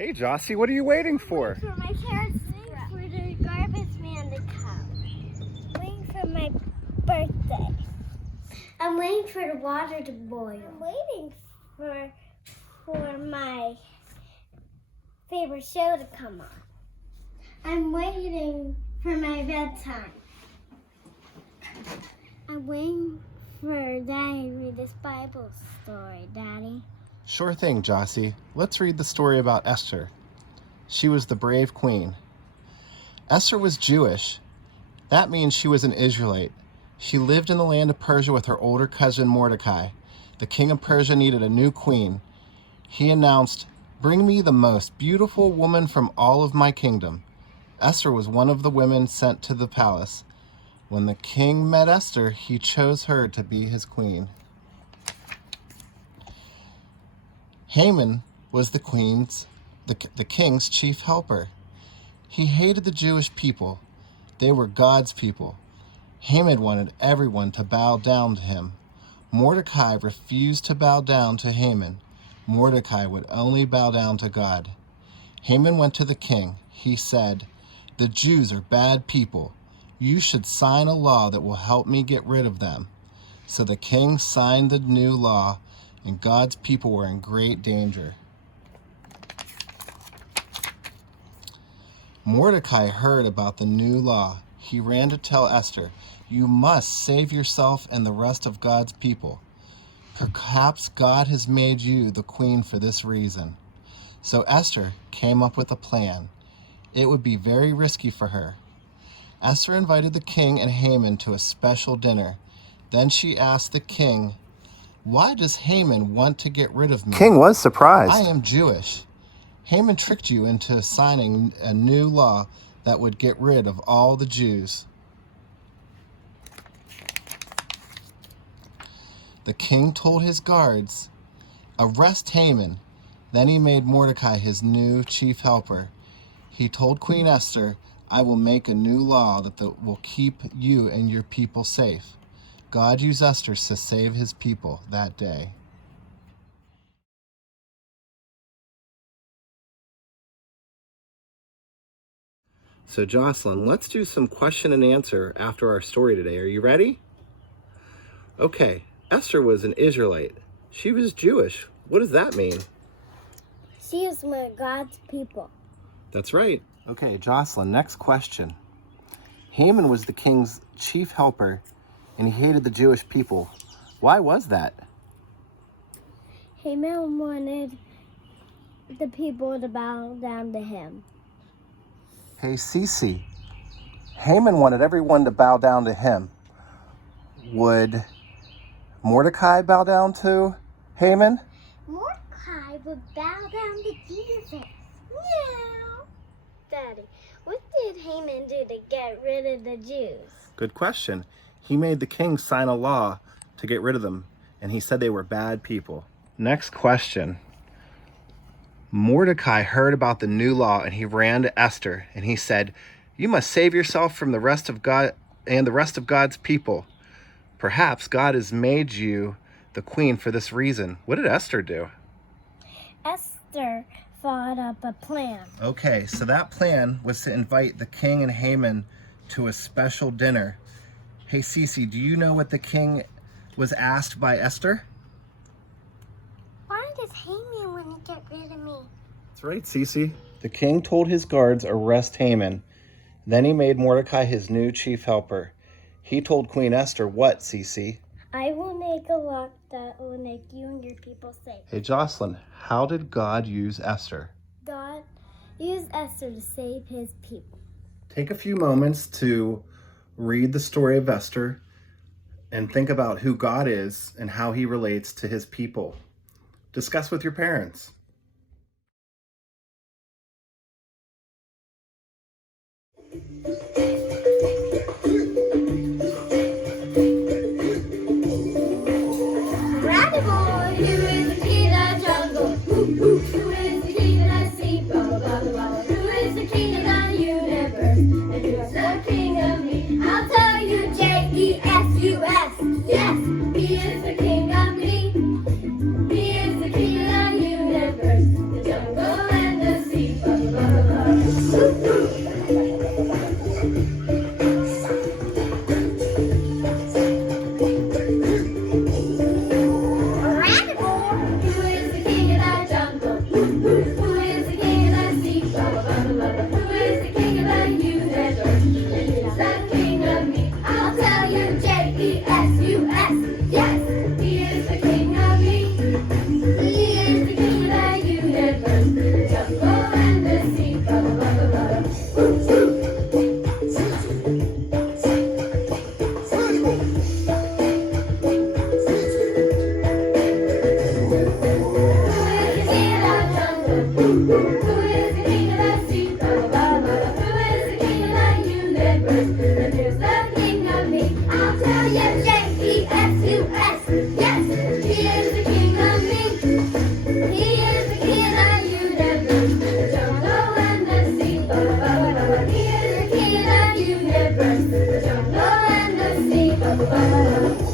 Hey, Jossie, what are you waiting for? For my parents, for the garbage man to come. Waiting for my birthday. I'm waiting for the water to boil. I'm waiting for my favorite show to come on. I'm waiting for my bedtime. I'm waiting for Daddy to read this Bible story, Daddy. Sure thing, Jossie. Let's read the story about Esther. She was the brave queen. Esther was Jewish. That means she was an Israelite. She lived in the land of Persia with her older cousin Mordecai. The king of Persia needed a new queen. He announced, "Bring me the most beautiful woman from all of my kingdom." Esther was one of the women sent to the palace. When the king met Esther, he chose her to be his queen. Haman was the king's chief helper. He hated the Jewish people. They were God's people. Haman wanted everyone to bow down to him. Mordecai refused to bow down to Haman. Mordecai would only bow down to God. Haman went to the king. He said, "The Jews are bad people. You should sign a law that will help me get rid of them." So the king signed the new law, and God's people were in great danger. Mordecai heard about the new law. He ran to tell Esther, "You must save yourself and the rest of God's people. Perhaps God has made you the queen for this reason." So Esther came up with a plan. It would be very risky for her. Esther invited the king and Haman to a special dinner. Then she asked the king, "Why does Haman want to get rid of me?" King was surprised. "I am Jewish. Haman tricked you into signing a new law that would get rid of all the Jews." The king told his guards, "Arrest Haman." Then he made Mordecai his new chief helper. He told Queen Esther, "I will make a new law that will keep you and your people safe." God used Esther to save his people that day. So Jocelyn, let's do some question and answer after our story today. Are you ready? Okay, Esther was an Israelite. She was Jewish. What does that mean? She is one of God's people. That's right. Okay, Jocelyn, next question. Haman was the king's chief helper, and he hated the Jewish people. Why was that? Haman wanted the people to bow down to him. Hey, Cece. Haman wanted everyone to bow down to him. Would Mordecai bow down to Haman? Mordecai would bow down to Jesus. Meow. Daddy, what did Haman do to get rid of the Jews? Good question. He made the king sign a law to get rid of them, and he said they were bad people. Next question. Mordecai heard about the new law, and he ran to Esther, and he said, "You must save yourself from the rest of God and the rest of God's people. Perhaps God has made you the queen for this reason." What did Esther do? Esther thought up a plan. Okay, so that plan was to invite the king and Haman to a special dinner. Hey, Cece, do you know what the king was asked by Esther? Why does Haman want to get rid of me? That's right, Cece. The king told his guards, "Arrest Haman." Then he made Mordecai his new chief helper. He told Queen Esther what, Cece? "I will make a law that will make you and your people safe." Hey, Jocelyn, how did God use Esther? God used Esther to save his people. Take a few moments to read the story of Esther and think about who God is and how he relates to his people. Discuss with your parents. Yes, he is the king of me. He is the king of the universe. Who is the king of the sea? Who is the king of the universe? And here's the king of me. I'll tell you, J-E-S-U-S. Yes, he is the king of me. He is the king of the universe. The jungle and the sea. He is the king of the universe. The jungle and the sea.